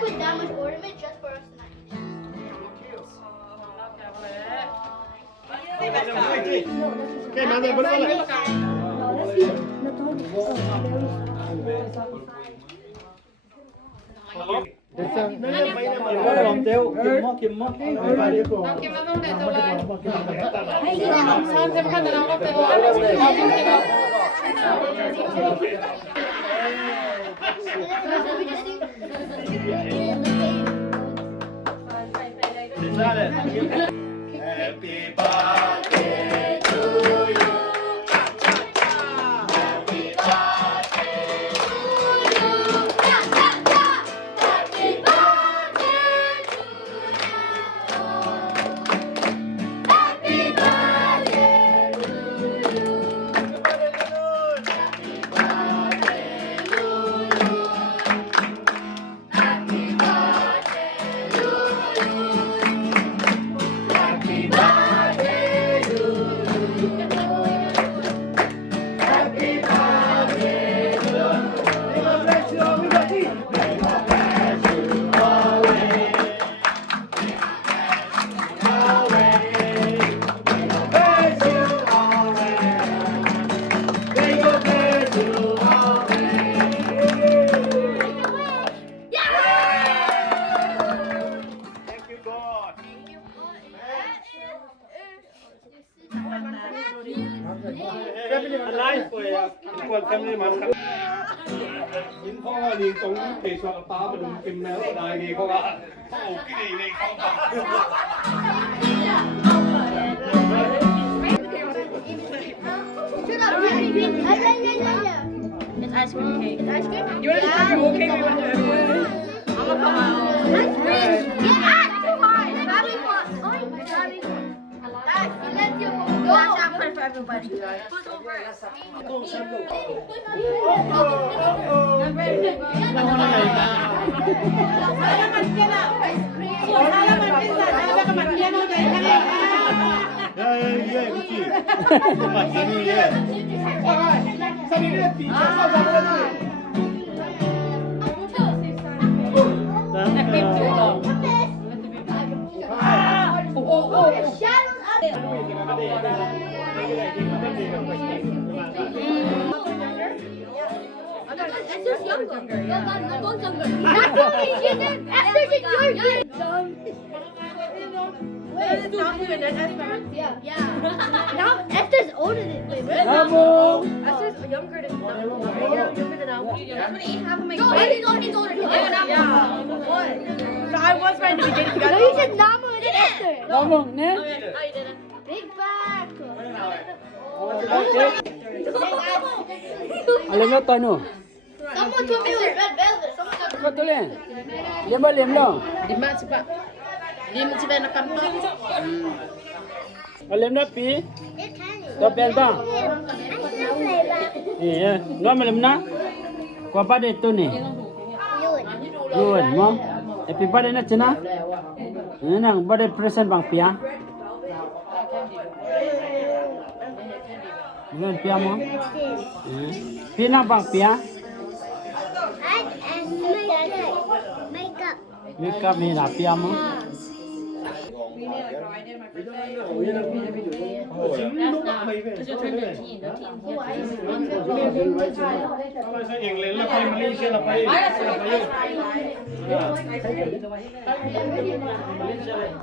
put that much ornament just for us tonight. Làm tiêu kiếm móc Happy birthday to you. Happy birthday to you. Happy birthday to you. Happy birthday to you. Happy birthday to you. Happy birthday to you. Happy birthday to you. Happy birthday to you. God bless you always. God bless you always. God bless you always. May God bless you always. Thank you, God. Alive for you. Quần family mà những khó đi trong kỳ soạn ta mà đừng tìm méo đại gì không ạ? Cái gì này không ạ? It's ice cream cake. It's ice cream? You want to try your cake? We went to everywhere. I'm gonna come out. Ice cream! Yeah, too high! Daddy wants! Daddy wants! Guys, let's go! Watch out for everybody. Put over. Esther's younger. No, not both younger. Not both younger. Esther's younger. Yeah. Now Esther's older than me. Esther's younger than younger than now. No, he's older. Yeah. So I was right in the beginning. No, you said Nama and Esther. Ngomong ni. Big back. Alam mo tano. Someone told me it was red velvet. Someone told me. Ko tulen. Lem lo. Lima cepat. Lima cepat nak kamu. Alam na pi. It's candy. To pel ba. I still play back. Iya, ngom alam na. Ko pa de tu ni. Yun mo. Happy birthday na china. Nang birthday present bang pia. Bukan pia mo. Pina bang pia. Makeup. Makeup ni la pia mo. England là phải Malaysia là phải